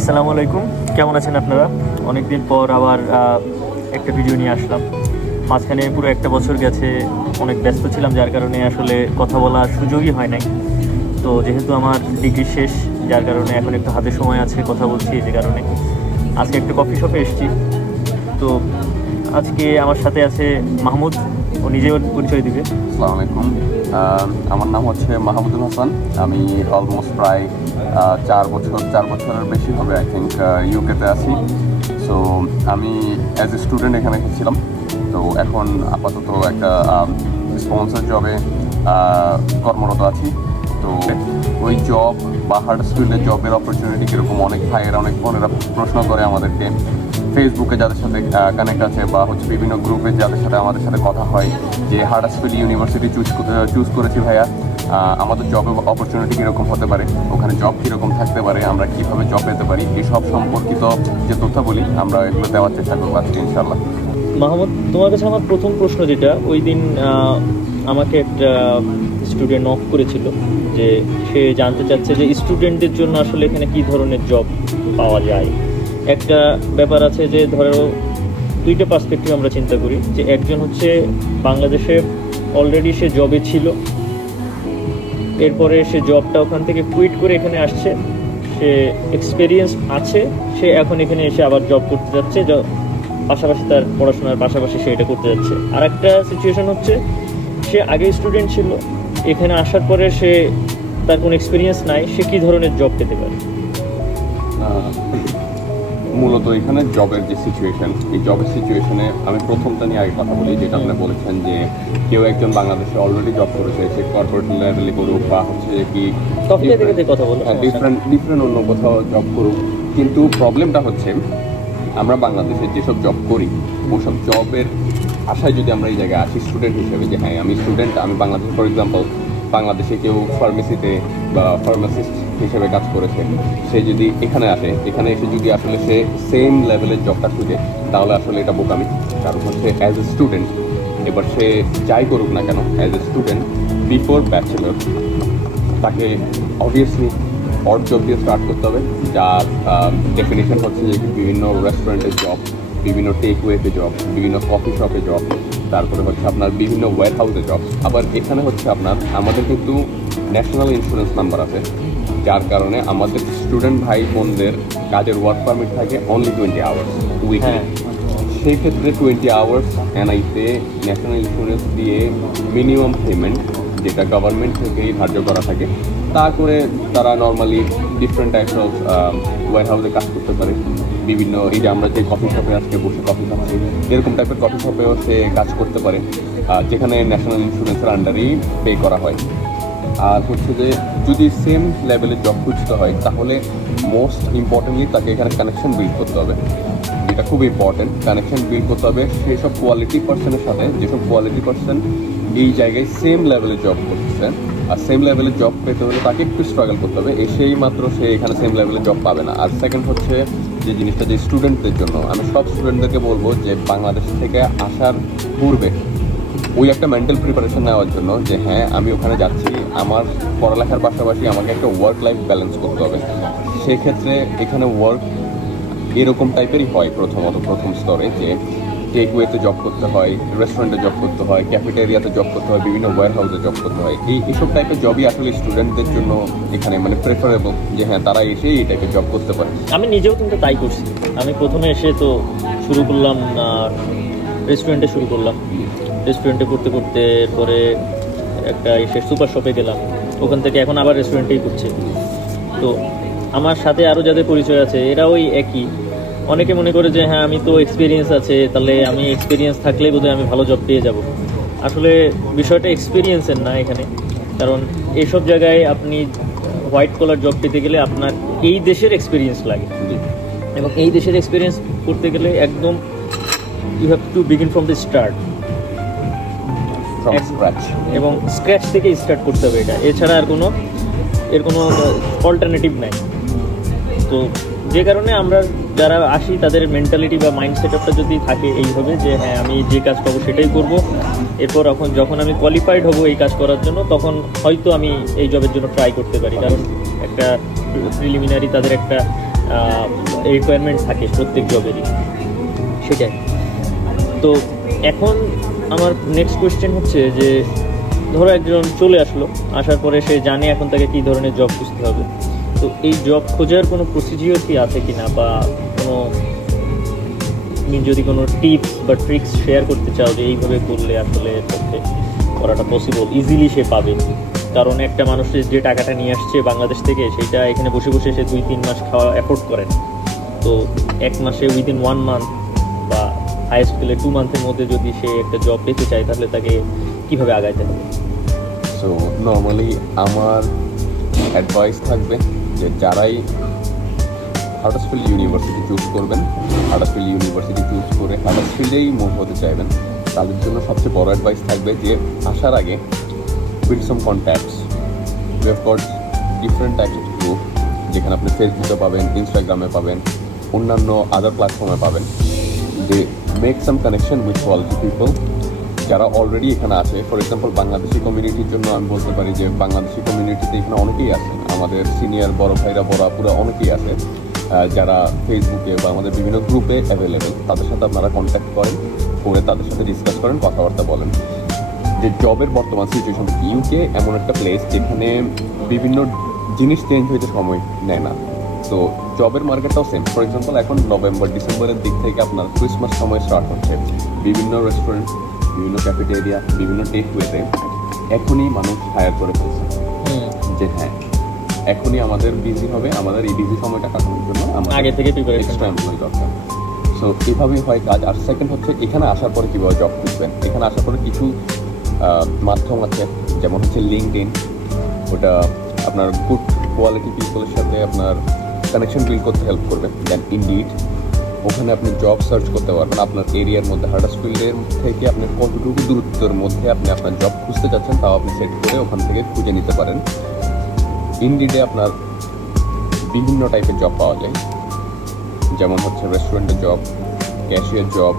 আসসালামু আলাইকুম, কেমন আছেন আপনারা? অনেকদিন পর আবার একটা ভিডিও নিয়ে আসলাম। মাঝখানে পুরো একটা বছর গেছে, অনেক ব্যস্ত ছিলাম, যার কারণে আসলে কথা বলার সুযোগই হয় নাই। তো যেহেতু আমার ডিগ্রি শেষ, যার কারণে এখন একটু হাতে সময় আছে, কথা বলছি। যে কারণে আজকে একটা কফি শপে এসেছি। তো আজকে আমার সাথে আছে মাহমুদ, ও নিজেও পরিচয় দিবে। আসসালামু আলাইকুম, আমার নাম হচ্ছে মাহমুদুল হাসান। আমি অলমোস্ট প্রায় 4 বছরের বেশি হবে আই থিঙ্ক ইউকেতে আছি। সো আমি অ্যাজ এ স্টুডেন্ট এখানে এসেছিলাম। তো এখন আপাতত একটা স্পন্সর জবে কর্মরত আছি। তো ওই জব বা হাডার্সফিল্ডের জবের অপরচুনিটি কীরকম, অনেক ভাইয়েরা অনেক বোনেরা প্রশ্ন করে আমাদেরকে, ফেসবুকে যাদের সাথে কানেক্ট আছে বা হচ্ছে বিভিন্ন গ্রুপে যাদের সাথে আমাদের সাথে কথা হয়, যে হাডার্সফিল্ড ইউনিভার্সিটি চুজ করেছি ভাইয়া, আমাদের জবের অপরচুনিটি কীরকম হতে পারে, ওখানে জব কীরকম থাকতে পারে, আমরা কীভাবে জব পেতে পারি, এসব সম্পর্কিত যে তথ্যাবলী আমরা এগুলো দেওয়ার চেষ্টা করবো আজকে ইনশাল্লাহ। মাহমুদ, তোমার কাছে আমার প্রথম প্রশ্ন যেটা, ওই দিন আমাকে একটা স্টুডেন্ট নক করেছিল যে সে জানতে চাচ্ছে যে স্টুডেন্টদের জন্য আসলে এখানে কী ধরনের জব পাওয়া যায়। একটা ব্যাপার আছে যে ধরো দুইটা পার্সপেক্টিভ আমরা চিন্তা করি, যে একজন হচ্ছে বাংলাদেশে অলরেডি সে জবে ছিল, এরপরে সে জবটা ওখান থেকে কুইট করে এখানে আসছে, সে এক্সপিরিয়েন্স আছে, সে এখন এখানে এসে আবার জব করতে যাচ্ছে, পাশাপাশি তার পড়াশোনার পাশাপাশি সে এটা করতে যাচ্ছে। আর একটা সিচুয়েশন হচ্ছে সে আগে স্টুডেন্ট ছিল, এখানে আসার পরে সে তার কোনো এক্সপিরিয়েন্স নাই, সে কী ধরনের জব পেতে পারে? মূলত এখানে জবের যে সিচুয়েশন, এই জবের সিচুয়েশনে আমি প্রথমটা নিয়ে আগে কথা বলি, যেটা আপনি বলেছেন যে কেউ একজন বাংলাদেশে অলরেডি জব করেছে, সে কর্পোরেট লেভেলে করুক বা হচ্ছে কি ডিফারেন্ট অন্য কোথাও জব করুক। কিন্তু প্রবলেমটা হচ্ছে আমরা বাংলাদেশে যেসব জব করি, ওসব জবের আশায় যদি আমরা এই জায়গায় আসি স্টুডেন্ট হিসেবে, যে হ্যাঁ আমি স্টুডেন্ট, আমি বাংলাদেশ, ফর এক্সাম্পল বাংলাদেশে কেউ ফার্মেসিতে বা ফার্মাসিস্ট হিসেবে কাজ করেছে, সে যদি এখানে আসে, এখানে এসে যদি আসলে সে সেম লেভেলের জবটা খুঁজে, তাহলে আসলে এটা বোকামি। কারণ হচ্ছে অ্যাজ এ স্টুডেন্ট, এবার সে যাই করুক না কেন, as a student before bachelor তাকে অবভিয়াসলি অড জব দিয়ে স্টার্ট করতে হবে, যার ডেফিনেশন হচ্ছে যে বিভিন্ন রেস্টুরেন্টের জব, বিভিন্ন টেকওয়েতে জব, বিভিন্ন কফি শপে জব, তারপরে হচ্ছে আপনার বিভিন্ন ওয়্যার হাউসে জব। আবার এখানে হচ্ছে আমাদের কিন্তু ন্যাশনাল ইন্স্যুরেন্স নাম্বার আছে, যার কারণে আমাদের স্টুডেন্ট ভাই বোনদের কাজের ওয়ার্ক পারমিট থাকে অনলি 20 আওয়ার্স উইকলি। সেই ক্ষেত্রে 20 আওয়ার্স এনআইতে ন্যাশনাল ইন্স্যুরেন্স দিয়ে মিনিমাম পেমেন্ট, যেটা গভর্নমেন্ট থেকেই ধার্য করা থাকে, তা করে তারা নর্মালি ডিফারেন্ট টাইপস অফ ওয়্যার হাউসে কাজ করতে পারে। বিভিন্ন এই যে আমরা যে কফি শপে আজকে বসে কফি খাচ্ছি, এরকম টাইপের কফি শপেও সে কাজ করতে পারে, যেখানে ন্যাশনাল ইন্স্যুরেন্সের আন্ডারেই পে করা হয়। আর হচ্ছে যে যদি সেম লেভেলের জব খুঁজতে হয়, তাহলে মোস্ট ইম্পর্টেন্টলি তাকে এখানে কানেকশন বিল্ড করতে হবে, যেটা খুব ইম্পর্টেন্ট। কানেকশন বিল্ড করতে হবে সেই সব কোয়ালিটি পার্সনের সাথে, যেসব কোয়ালিটি পার্সন এই জায়গায় সেম লেভেলের জব করতেছে। আর সেম লেভেলের জব পেতে হলে তাকে একটু স্ট্রাগল করতে হবে, এসেই মাত্র সে এখানে সেম লেভেলের জব পাবে না। আর সেকেন্ড হচ্ছে যে জিনিসটা, যে স্টুডেন্টদের জন্য আমি সব স্টুডেন্টদেরকে বলবো যে বাংলাদেশ থেকে আসার পূর্বে ওই একটা মেন্টাল প্রিপারেশন নেওয়ার জন্য, যে হ্যাঁ আমি ওখানে যাচ্ছি, আমার পড়ালেখার পাশাপাশি আমাকে একটা ওয়ার্ক লাইফ ব্যালেন্স করতে হবে। সেক্ষেত্রে এখানে ওয়ার্ক এরকম টাইপেরই হয়। প্রথম স্তরে যে টেকওয়েতে জব করতে হয়, রেস্টুরেন্টে জব করতে হয়, ক্যাফেটেরিয়াতে জব করতে হয়, বিভিন্ন ওয়্যার হাউসে জব করতে হয়। এইসব টাইপের জবই আসলে স্টুডেন্টদের জন্য এখানে মানে প্রেফারেবল, যে হ্যাঁ তারা এসে এই টাইপের জব করতে পারে। আমি নিজেও কিন্তু তাই করছি। আমি প্রথমে এসে তো শুরু করলাম রেস্টুরেন্টে, রেস্টুরেন্টে করতে করতে পরে একটা এসে সুপার শপে গেলাম, ওখান থেকে এখন আবার রেস্টুরেন্টেই করছি। তো আমার সাথে আরও যাদের পরিচয় আছে এরা ওই একই। অনেকে মনে করে যে হ্যাঁ আমি তো এক্সপিরিয়েন্স আছে, তাহলে আমি এক্সপিরিয়েন্স থাকলেই বোধহয় আমি ভালো জব পেয়ে যাব। আসলে বিষয়টা এক্সপিরিয়েন্সের না এখানে, কারণ এইসব জায়গায় আপনি হোয়াইট কলার জব পেতে গেলে আপনার এই দেশের এক্সপিরিয়েন্স লাগে, এবং এই দেশের এক্সপিরিয়েন্স করতে গেলে একদম you have to begin from the start, এবং স্ক্র্যাচ থেকে স্টার্ট করতে হবে এটা, এছাড়া আর এর কোনো অল্টারনেটিভ নাই। তো যে কারণে আমরা যারা আসি তাদের মেন্টালিটি বা মাইন্ড সেটআপটা যদি থাকে এইভাবে যে হ্যাঁ আমি যে কাজ পাবো সেটাই করব, এরপর যখন আমি কোয়ালিফাইড হব এই কাজ করার জন্য, তখন হয়তো আমি এই জবের জন্য ট্রাই করতে পারি। কারণ একটা প্রিলিমিনারি তাদের একটা রিকোয়ারমেন্ট থাকে প্রত্যেক জবেরই, সেটাই। তো এখন আমার নেক্সট কোয়েশ্চেন হচ্ছে যে ধরো একজন চলে আসলো, আসার পরে সে জানে এখন তাকে কী ধরনের জব খুঁজতে হবে, তো এই জব খোঁজার কোনো প্রসিজিওর কি আছে কিনা, বা কোনো যদি কোনো টিপস বা ট্রিক্স শেয়ার করতে চাও যে এইভাবে করলে আসলে পক্ষে করাটা পসিবল, ইজিলি সে পাবে। কারণ একটা মানুষের যে টাকাটা নিয়ে আসছে বাংলাদেশ থেকে, সেটা এখানে বসে বসে সে 2-3 মাস খাওয়া অ্যাফোর্ড করে না। তো এক মাসে উইদিন 1 মান্থ বা হাইয়েস্ট গেলে 2 মান্থের মধ্যে যদি সে একটা জব পেতে চায়, তাহলে তাকে কীভাবে আগাইতে হবে? সো নর্মালি আমার অ্যাডভাইস থাকবে যে যারাই হাডার্সফিল্ড ইউনিভার্সিটি চুজ করবেন, হাডার্সফিল্ড ইউনিভার্সিটি চুজ করে হাডার্সফিল্ডেই মুভ হতে চাইবেন, তাদের জন্য সবচেয়ে বড় অ্যাডভাইস থাকবে যে আসার আগে build some contacts. We have got different types of group, যেখানে আপনি ফেসবুকে পাবেন, ইনস্টাগ্রামে পাবেন, অন্যান্য আদার প্ল্যাটফর্মে পাবেন, যে make some connection with quality people যারা অলরেডি এখানে আছে। ফর এক্সাম্পল বাংলাদেশি কমিউনিটির জন্য আমি বলতে পারি যে বাংলাদেশি কমিউনিটিতে এখানে অনেকেই আছে, আমাদের সিনিয়র বড় ভাইরা পুরো অনেকেই আছে যারা ফেসবুকে বা আমাদের বিভিন্ন গ্রুপে অ্যাভেলেবেল। তাদের সাথে আপনারা কন্ট্যাক্ট করেন, করে তাদের সাথে ডিসকাস করেন, কথাবার্তা বলেন। যে জবের বর্তমান সিচুয়েশন, ইউকে এমন একটা প্লেস যেখানে বিভিন্ন জিনিস চেঞ্জ হইতে সময় নেয় না। তো জবের মার্কেটটাও সেম। ফর এক্সাম্পল এখন নভেম্বর ডিসেম্বরের দিক থেকে আপনার ক্রিসমাস সময় স্টার্ট হচ্ছে, বিভিন্ন রেস্টুরেন্ট, বিভিন্ন ক্যাফেটেরিয়া, বিভিন্ন টেকওয়েতে এখনই মানুষ হায়ার করে ফেলছে যে হ্যাঁ এখনই আমাদের বিজি হবে, আমাদের এই বিজি সময়টা কাটানোর জন্য আমাদের আগে থেকে এক্সট্রা এমপ্লয়ি দরকার। সো এভাবেই হয় কাজ। আর সেকেন্ড হচ্ছে এখানে আসার পরে কীভাবে জব খুঁজবেন। এখানে আসার পরে কিছু মাধ্যম আছে, যেমন হচ্ছে লিঙ্কডইন, ওটা আপনার গুড কোয়ালিটি পিপলের সাথে আপনার কানেকশন বিল্ড করতে হেল্প করবে। দেন ইনডিড, ওখানে আপনি জব সার্চ করতে পারবেন আপনার এরিয়ার মধ্যে, হাডার্সফিল্ডের থেকে আপনি কতটুকু দূরত্বের মধ্যে আপনি আপনার জব খুঁজতে চাচ্ছেন তাও আপনি সেট করে ওখান থেকে খুঁজে নিতে পারেন। ইনডিডে আপনার বিভিন্ন টাইপের জব পাওয়া যায়, যেমন হচ্ছে রেস্টুরেন্টের জব, ক্যাশিয়ার জব,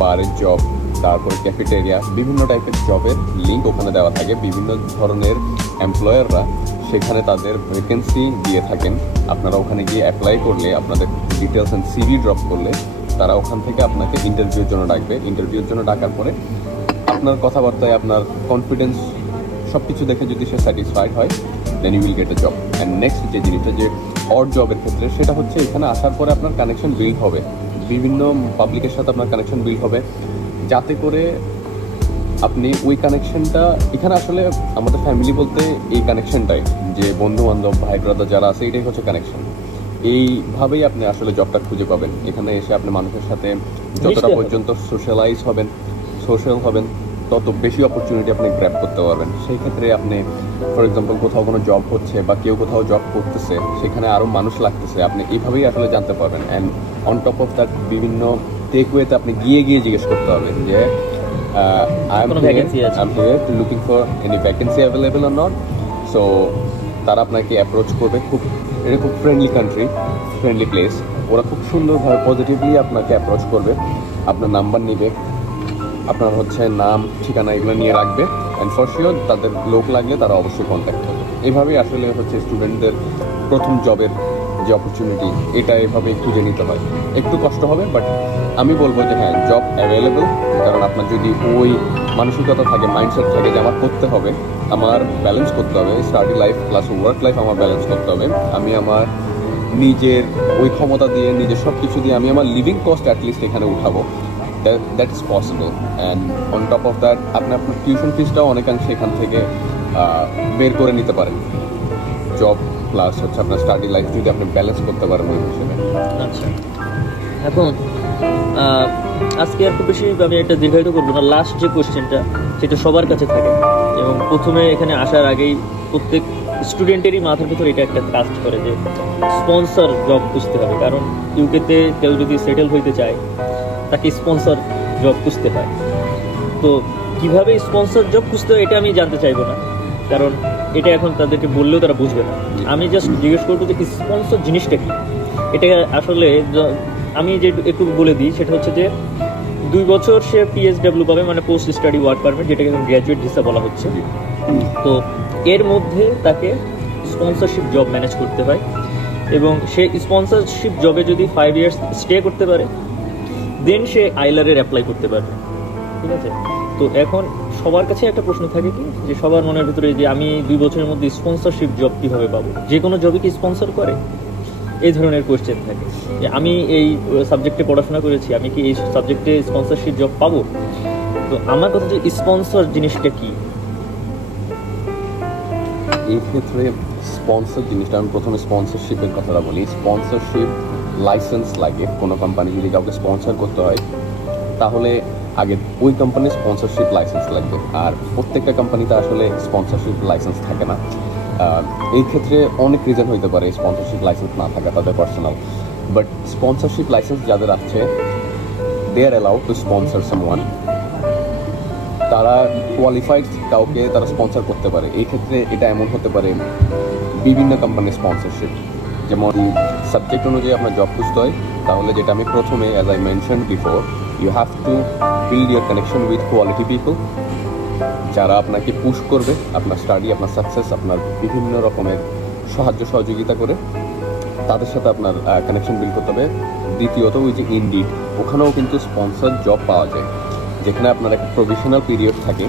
বারের জব, তারপরে ক্যাফেটেরিয়া, বিভিন্ন টাইপের জবের লিঙ্ক ওখানে দেওয়া থাকে। বিভিন্ন ধরনের এমপ্লয়াররা সেখানে তাদের ভ্যাকেন্সি দিয়ে থাকেন। আপনারা ওখানে গিয়ে অ্যাপ্লাই করলে, আপনাদের ডিটেলস অ্যান্ড সিভি ড্রপ করলে তারা ওখান থেকে আপনাকে ইন্টারভিউর জন্য ডাকবে। ইন্টারভিউর জন্য ডাকার পরে আপনার কথাবার্তায় আপনার কনফিডেন্স সব কিছু দেখে যদি সে স্যাটিসফাইড হয়, then you will get a job. And next যে জিনিসটা যে অড জবের ক্ষেত্রে, সেটা হচ্ছে এখানে আসার পরে আপনার কানেকশন বিল্ড হবে, বিভিন্ন পাবলিকের সাথে আপনার কানেকশন বিল্ড হবে, যাতে করে আপনি ওই কানেকশনটা, এখানে আসলে আমাদের ফ্যামিলি বলতে এই কানেকশনটাই, যে বন্ধু বান্ধব, ভাই ব্রাদার যারা আছে, এটাই হচ্ছে কানেকশন। এইভাবেই আপনি আসলে জবটা খুঁজে পাবেন। এখানে এসে আপনি মানুষের সাথে যতটা পর্যন্ত সোশ্যাল হবেন তত বেশি অপরচুনিটি আপনি গ্র্যাব করতে পারবেন। সেই ক্ষেত্রে আপনি ফর এক্সাম্পল কোথাও কোনো জব হচ্ছে বা কেউ কোথাও জব করতেছে, সেখানে আরও মানুষ লাগতেছে, আপনি এইভাবেই আসলে জানতে পারবেন। And on top of that বিভিন্ন টেকওয়েতে আপনি গিয়ে জিজ্ঞেস করতে হবে যে I'm here looking for any vacancy available or not. So তারা আপনাকে অ্যাপ্রোচ করবে। এটা খুব ফ্রেন্ডলি কান্ট্রি, ফ্রেন্ডলি প্লেস। ওরা খুব সুন্দরভাবে পজিটিভলি আপনাকে অ্যাপ্রোচ করবে, আপনার নাম্বার নেবে, আপনার হচ্ছে নাম, ঠিকানা এগুলো নিয়ে রাখবে। অ্যান্ড ফর শিওর তাদের লোক লাগলে তারা অবশ্যই কন্ট্যাক্ট করবে। এইভাবেই আসলে হচ্ছে স্টুডেন্টদের প্রথম জবের যে অপরচুনিটি, এটা এভাবে খুঁজে নিতে হয়। একটু কষ্ট হবে, বাট আমি বলবো যে হ্যাঁ, জব অ্যাভেলেবল। কারণ আপনার যদি ওই মানসিকতা থাকে, মাইন্ডসেট থাকে যে আমার করতে হবে, আমার ব্যালেন্স করতে হবে, study life plus work life আমার ব্যালেন্স করতে হবে, আমি আমার নিজের ওই ক্ষমতা দিয়ে, নিজের সব কিছু দিয়ে আমি আমার লিভিং কস্ট অ্যাটলিস্ট এখানে উঠাবো, that is possible. And on top of that আপনি আপনার টিউশন ফিসটাও অনেকাংশে এখান থেকে বের করে নিতে পারেন। জব প্লাস হচ্ছে আপনার স্টাডি লাইফ যদি আপনি ব্যালেন্স করতে পারেন ওই হিসেবে। আচ্ছা, এখন আজকে আর খুব বেশি আমি এটা দীর্ঘায়িত করবো না। লাস্ট যে কোয়েশ্চেনটা, সেটা সবার কাছে থাকে এবং প্রথমে এখানে আসার আগেই প্রত্যেক স্টুডেন্টেরই মাথার ভিতরে এটা একটা কাজ করে যে স্পন্সর জব খুঁজতে হবে। কারণ ইউকেতে কেউ যদি সেটেল হইতে চায়, তাকে স্পন্সর জব খুঁজতে হয়। তো কিভাবে স্পন্সর জব খুঁজতে হয় এটা আমি জানতে চাইবো না, কারণ এটা এখন তাদেরকে বললেও তারা বুঝবে না। আমি জাস্ট জিজ্ঞেস করবো যে স্পন্সর জিনিসটা কি। এটা আসলে আমি যে একটু বলে দিই, সেটা হচ্ছে যে 2 বছর সে PSW পাবে, মানে পোস্ট স্টাডি ওয়ার্ক পারমিট, যেটাকে এখন গ্র্যাজুয়েট ভিসা বলা হচ্ছে। তো এর মধ্যে তাকে স্পন্সরশিপ জব ম্যানেজ করতে হয়। এবং সে স্পন্সরশিপ জবে যদি 5 ইয়ার্স স্টে করতে পারে দেন সে আইলারের অ্যাপ্লাই করতে পারবে, ঠিক আছে? তো এখন সবার কাছে একটা প্রশ্ন থাকে কি, যে সবার মনের ভিতরে যে আমি 2 বছরের মধ্যে স্পন্সরশিপ জব কীভাবে পাবো, যে কোনো জবে কি স্পন্সর করে, এই ধরনের কোয়েশ্চেন থাকে যে আমি এই সাবজেক্টে পড়াশোনা করেছি, আমি কি এই সাবজেক্টে স্পন্সরশিপ জব পাবো? তো আমার কথা যে স্পন্সর জিনিসটা কি? এই ক্ষেত্রে স্পন্সর জিনিসটা, আমি প্রথমে স্পন্সরশিপের কথাটা বলি। স্পন্সরশিপ লাইসেন্স লাগে। কোনো কোম্পানি যদি কাউকে স্পন্সর করতে হয় তাহলে আগে ওই কোম্পানির স্পন্সরশিপ লাইসেন্স লাগবে, আর প্রত্যেকটা কোম্পানিতে আসলে স্পন্সরশিপ লাইসেন্স থাকে না। এই ক্ষেত্রে অনেক রিজন হইতে পারে স্পন্সরশিপ লাইসেন্স না থাকা তাদের পার্সোনাল, বাট স্পন্সরশিপ লাইসেন্স যাদের আছে they are allowed to sponsor someone. তারা কোয়ালিফাইড কাউকে তারা স্পন্সর করতে পারে। এই ক্ষেত্রে এটা এমন হতে পারে বিভিন্ন কোম্পানির স্পন্সরশিপ, যেমন সাবজেক্ট অনুযায়ী আপনার জব খুঁজতে হয়, তাহলে যেটা আমি প্রথমে as I mention before, you have to build your connection with quality people, যারা আপনাকে পুশ করবে আপনার স্টাডি, আপনার সাকসেস, আপনার বিভিন্ন রকমের সাহায্য সহযোগিতা করে, তাদের সাথে আপনার কানেকশন বিল্ড করতে হবে। দ্বিতীয়ত ওই যে ইনডিড, ওখানেও কিন্তু স্পন্সর জব পাওয়া যায়, যেখানে আপনার একটা প্রফেশনাল পিরিয়ড থাকে,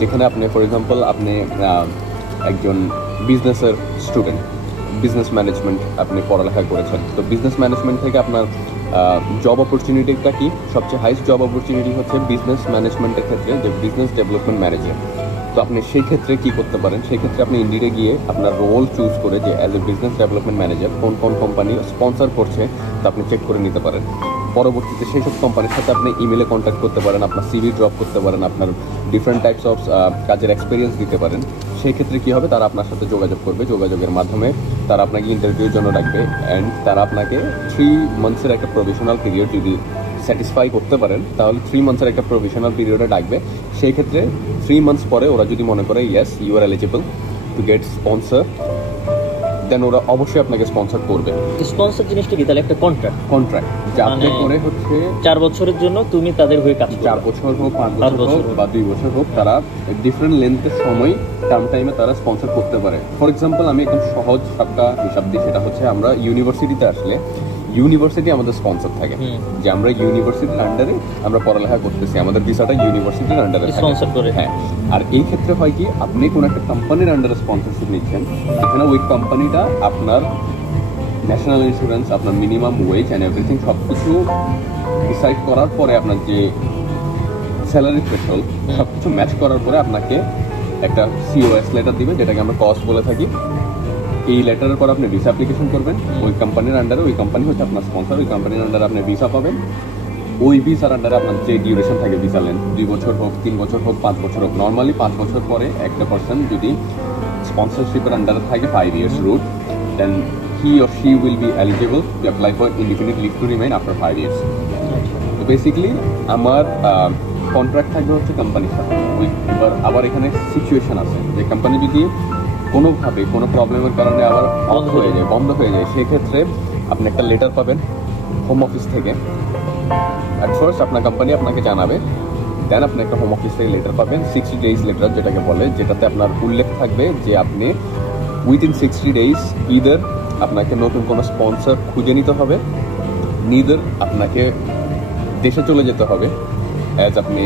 যেখানে আপনি ফর এক্সাম্পল আপনি একজন বিজনেসের স্টুডেন্ট, বিজনেস ম্যানেজমেন্ট আপনি পড়ালেখা করেছেন, তো বিজনেস ম্যানেজমেন্ট থেকে আপনার জব অপরচুনিটিটা কি, সবচেয়ে হাইস্ট জব অপরচুনিটি হচ্ছে বিজনেস ম্যানেজমেন্টের ক্ষেত্রে যে বিজনেস ডেভেলপমেন্ট ম্যানেজার। তো আপনি সেই ক্ষেত্রে কী করতে পারেন, সেই ক্ষেত্রে আপনি ইন্ডিডে গিয়ে আপনার রোল চুজ করে যে as a business development manager কোন কোন কোম্পানি স্পন্সর করছে তা আপনি চেক করে নিতে পারেন। পরবর্তীতে সেই সব কোম্পানির সাথে আপনি ইমেলে কন্ট্যাক্ট করতে পারেন, আপনার সিভি ড্রপ করতে পারেন, আপনার ডিফারেন্ট টাইপস অফ কাজের এক্সপিরিয়েন্স দিতে পারেন। সেই ক্ষেত্রে কী হবে, তারা আপনার সাথে যোগাযোগ করবে, যোগাযোগের মাধ্যমে তারা আপনাকে ইন্টারভিউর জন্য ডাকবে, অ্যান্ড তারা আপনাকে 3 মান্থসের একটা প্রফেশনাল পিরিয়ড যদি স্যাটিসফাই করতে পারেন তাহলে 3 মান্থসের একটা প্রফেশনাল পিরিয়ডে ডাকবে। সেই ক্ষেত্রে 3 মান্থস পরে ওরা যদি মনে করে yes you are eligible to get sponsor, then ওরা অবশ্যই আপনাকে স্পন্সর করবে। স্পন্সর জিনিসটা কি? তাহলে একটা কন্ট্রাক্ট যা আপনি করে হচ্ছে 4 বছরের জন্য তুমি তাদের হয়ে কাজ করবে, 4 বছর হোক, 5 বছর হোক বা 2 বছর হোক, তারা ডিফারেন্ট লেন্থের সময় টাইমে তারা স্পন্সর করতে পারে। ফর এক্সাম্পল আমি একদম সহজ একটা হিসাব দিই, সেটা হচ্ছে আমরা ইউনিভার্সিটিতে আসলে ইউনিভার্সিটি আমাদের স্পন্সর থাকে, যে আমরা ইউনিভার্সিটির আন্ডারে আমরা পড়ালেখা করতেছি, আমাদের ভিসাটা ইউনিভার্সিটির আন্ডারে স্পন্সর করে। হ্যাঁ, আর এই ক্ষেত্রে হয় কি, আপনি কোন একটা কোম্পানির আন্ডারে স্পন্সরশিপ নিচ্ছেন, এখানে ওই কোম্পানিটা আপনার ন্যাশনাল ইন্স্যুরেন্স, আপনার মিনিমাম ওয়েজ অ্যান্ড এভরিথিং সব কিছু ডিসাইড করার পরে আপনার যে স্যালারি থ্রেশহোল্ড সব কিছু ম্যাচ করার পরে আপনাকে একটা সিওএস লেটার দিবে, যেটাকে আমরা কস্ট বলে থাকি। এই লেটারের পর আপনি ভিসা অ্যাপ্লিকেশন করবেন ওই কোম্পানির আন্ডারে, ওই কোম্পানি হচ্ছে আপনার স্পন্সর, ওই কোম্পানির আন্ডারে আপনি ভিসা পাবেন। ওই ভিসার আন্ডারে আপনার যে ডিউরেশন থাকে ভিসা লেন্থ, 2 বছর হোক, 3 বছর হোক, 5 বছর হোক, নর্মালি 5 বছর পরে একটা পার্সন যদি স্পন্সরশিপের আন্ডারে থাকে 5 years রুট, then he or she will be eligible to apply for indefinite leave to remain after 5 years. তো বেসিক্যালি আমার কন্ট্রাক্ট থাকবে হচ্ছে কোম্পানির সাথে। এবার আবার এখানে সিচুয়েশন আছে যে কোম্পানি যদি কোনোভাবে কোনো প্রবলেমের কারণে আবার বন্ধ হয়ে যায়, সেক্ষেত্রে আপনি একটা লেটার পাবেন হোম অফিস থেকে। অ্যাট ফার্স্ট আপনার কোম্পানি আপনাকে জানাবে, দেন আপনি একটা হোম অফিস থেকে লেটার পাবেন, 60 days লেটার যেটাকে বলে, যেটাতে আপনার উল্লেখ থাকবে যে আপনি উইদিন 60 days ইদার আপনাকে নতুন কোনো স্পন্সর খুঁজে নিতে হবে, নিদার আপনাকে দেশে চলে যেতে হবে, অ্যাজ আপনি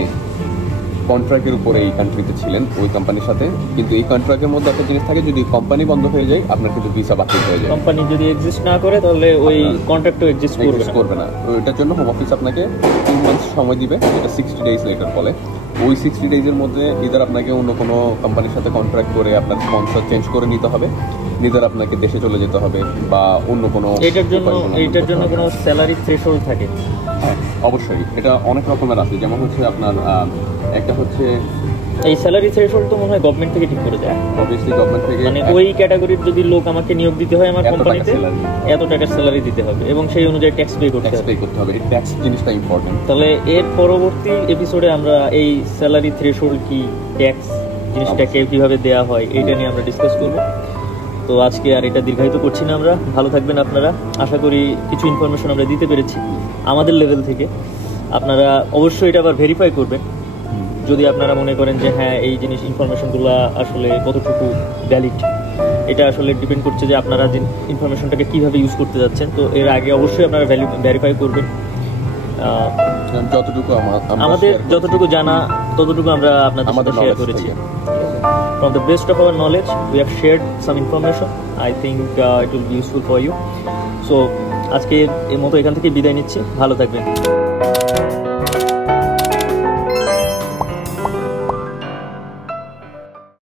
কন্ট্রাক্টের উপরে এই কান্ট্রিতে ছিলেন ওই কোম্পানির সাথে। কিন্তু এই কন্ট্রাক্টের মধ্যে একটা জিনিস থাকে, যদি কোম্পানি বন্ধ হয়ে যায় আপনার কিন্তু ভিসা বাতিল হয়ে যায়। কোম্পানি যদি এক্সিস্ট না করে তাহলে ওই কন্ট্রাক্টও এক্সিস্ট করবে না। তো এটার জন্য হোম অফিস আপনাকে 3 মান্থস সময় দিবে, যেটা 60 days লেটার বলে। ওই 60 days-এর মধ্যে ইদার আপনাকে অন্য কোনো কোম্পানির সাথে কন্ট্রাক্ট করে আপনার স্পন্সর চেঞ্জ করে নিতে হবে, নিদার আপনাকে দেশে চলে যেতে হবে, বা অন্য কোনো। এইটার জন্য কোনো স্যালারি থ্রেশহোল্ড থাকে? হ্যাঁ অবশ্যই, এটা অনেক রকমের আছে। যেমন হচ্ছে আপনার একটা হচ্ছে এই স্যালারি থ্রেশহোল্ড তো মনে হয় গভর্নমেন্ট থেকে ঠিক করে দেয়, অবভিয়াসলি গভর্নমেন্ট থেকে, মানে ওই ক্যাটাগরির যদি লোক আমাকে নিয়োগ দিতে হয় আমার কোম্পানিতে এত টাকার স্যালারি দিতে হবে এবং সেই অনুযায়ী ট্যাক্স পে করতে হবে। এই ট্যাক্স জিনিসটা ইম্পর্টেন্ট। তাহলে এর পরবর্তী এপিসোডে আমরা এই স্যালারি থ্রেশহোল্ড কি, ট্যাক্স জিনিসটাকে কিভাবে দেওয়া হয় এটা নিয়ে আমরা ডিসকাস করব। তো আজকে আর এটা দীর্ঘায়িত করছি না, আমরা ভালো থাকবেন আপনারা। আশা করি কিছু ইনফরমেশন আমরা দিতে পেরেছি আমাদের লেভেল থেকে। আপনারা অবশ্যই এটা আবার ভেরিফাই করবেন যদি আপনারা মনে করেন যে হ্যাঁ এই জিনিস ইনফরমেশনগুলো আসলে কতটুকু ভ্যালিড। এটা আসলে ডিপেন্ড করছে যে আপনারা যে ইনফরমেশনটাকে কীভাবে ইউজ করতে যাচ্ছেন। তো এর আগে অবশ্যই আপনারা ভেরিফাই করবেন। যতটুকু আমাদের যতটুকু জানা ততটুকু আমরা আপনাদের সাথে শেয়ার করেছি। From the best of our knowledge, we have shared some information. I think it will be useful for you. So আজকে এর মতো এখান থেকে বিদায় নিচ্ছি, ভালো থাকবেন।